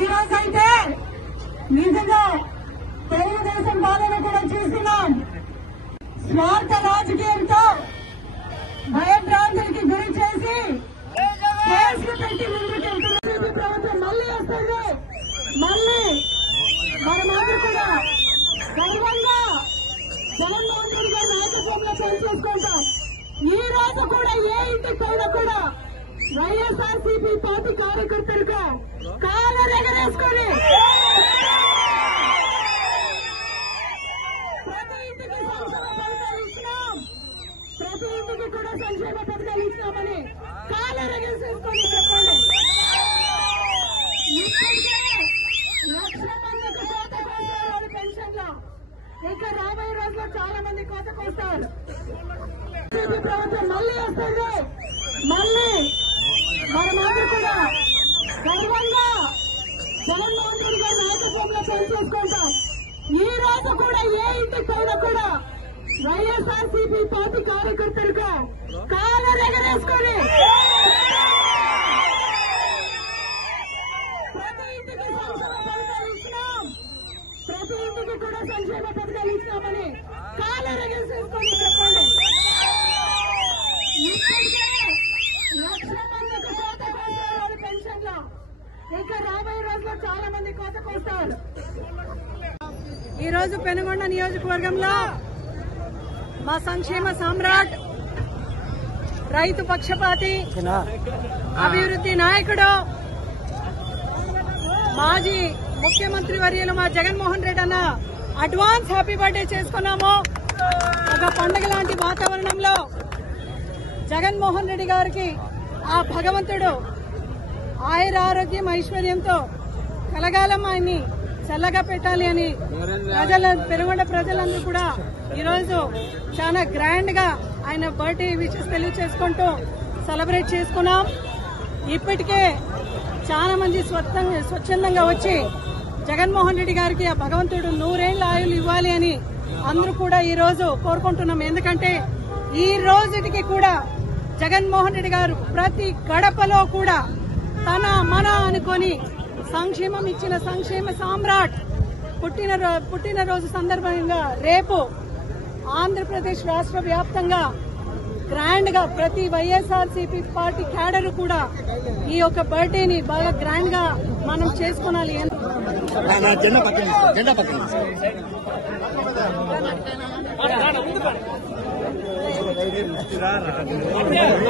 ఈరోజైతే నిజంగా తెలుగుదేశం పాలన కూడా చూస్తున్నాం. స్వార్థ రాజకీయంతో భయభ్రాంతులకి గురి చేసి కేసులు పెట్టి ముందుకెళ్తున్న ప్రభుత్వం మళ్లీ వస్తుంది. మళ్లీ మనమందరూ కూడా గర్వంగా జగన్మోహన్ రెడ్డి గారి నాయకత్వంలో పనిచేసుకుంటాం. ఈ రోజు కూడా ఏ ఇంటికి పైన కూడా వైఎస్ఆర్సీపీ పార్టీ కార్యకర్తలుగా కాలర్ ఎగరేసుకొని ప్రతి ఇంటికి సంక్షేమ పథకాలు ఇచ్చినాం, ప్రతి ఇంటికి కూడా సంక్షేమ పథకాలు ఇచ్చినామని కాలర్ ఎగరేసుకొని చెప్పండి. ఇప్పటికే 1,00,000 మందికి కోత కోస్తారు పెన్షన్లో. ఇక రాబోయే రోజుల్లో చాలా మంది కోత కోస్తారు. ప్రభుత్వం మళ్లీ వస్తుంది. మళ్లీ మనమందరూ కూడా గర్వంగా జగన్మోహన్ రెడ్డి గారి నాయకత్వంలో పనిచేసుకుంటాం. ఈ రోజు కూడా ఏ ఇంటికి పైన కూడా వైఎస్ఆర్సీపీ పార్టీ కార్యకర్తలుగా కాలర్ ఎగరేసుకొని ప్రతి ఇంటికి సంక్షేమ పథకాలు ఇచ్చినాం, ప్రతి ఇంటికి కూడా సంక్షేమ పథకాలు ఇచ్చినామని కాలర్ ఎగరేసుకొని చెప్పండి. ఇప్పటికే 1,00,000 మందికి కోత కోస్తారు పెన్షన్లో. ఇక రాబోయే రోజుల్లో చాలా మంది కోత కోస్తారు. ఈ రోజు పెనుగొండ నియోజకవర్గంలో మా సంక్షేమ సామ్రాట్, రైతు పక్షపాతి, అభివృద్ధి నాయకుడు, మాజీ ముఖ్యమంత్రి వర్యులు మా జగన్మోహన్ రెడ్డి అన్న అడ్వాన్స్ హ్యాపీ బర్త్డే చేసుకున్నాము. ఒక పండుగ లాంటి వాతావరణంలో జగన్మోహన్ రెడ్డి గారికి ఆ భగవంతుడు ఆయుర ఆరోగ్యం ఐశ్వర్యంతో కలగాలం ఆయన్ని చల్లగా పెట్టాలి అని పెనుగొండ ప్రజలందరూ కూడా ఈరోజు చాలా గ్రాండ్ గా ఆయన బర్త్డే విషెస్ తెలియజేసుకుంటూ సెలబ్రేట్ చేసుకున్నాం. ఇప్పటికే చాలా మంది స్వచ్ఛందంగా వచ్చి జగన్మోహన్ రెడ్డి గారికి ఆ భగవంతుడు 100 ఏళ్ల ఆయులు ఇవ్వాలి అని అందరూ కూడా ఈ రోజు కోరుకుంటున్నాం. ఎందుకంటే ఈ రోజుకి కూడా జగన్మోహన్ రెడ్డి గారు ప్రతి గడపలో కూడా తన మన అనుకొని సంక్షేమం ఇచ్చిన సంక్షేమ సామ్రాట్ పుట్టినరోజు సందర్భంగా రేపు ఆంధ్రప్రదేశ్ రాష్ట్ర వ్యాప్తంగా గ్రాండ్ గా ప్రతి వైఎస్ఆర్సీపీ పార్టీ క్యాడర్ కూడా ఈ యొక్క బర్త్డేని బాగా గ్రాండ్ గా మనం చేసుకోవాలి.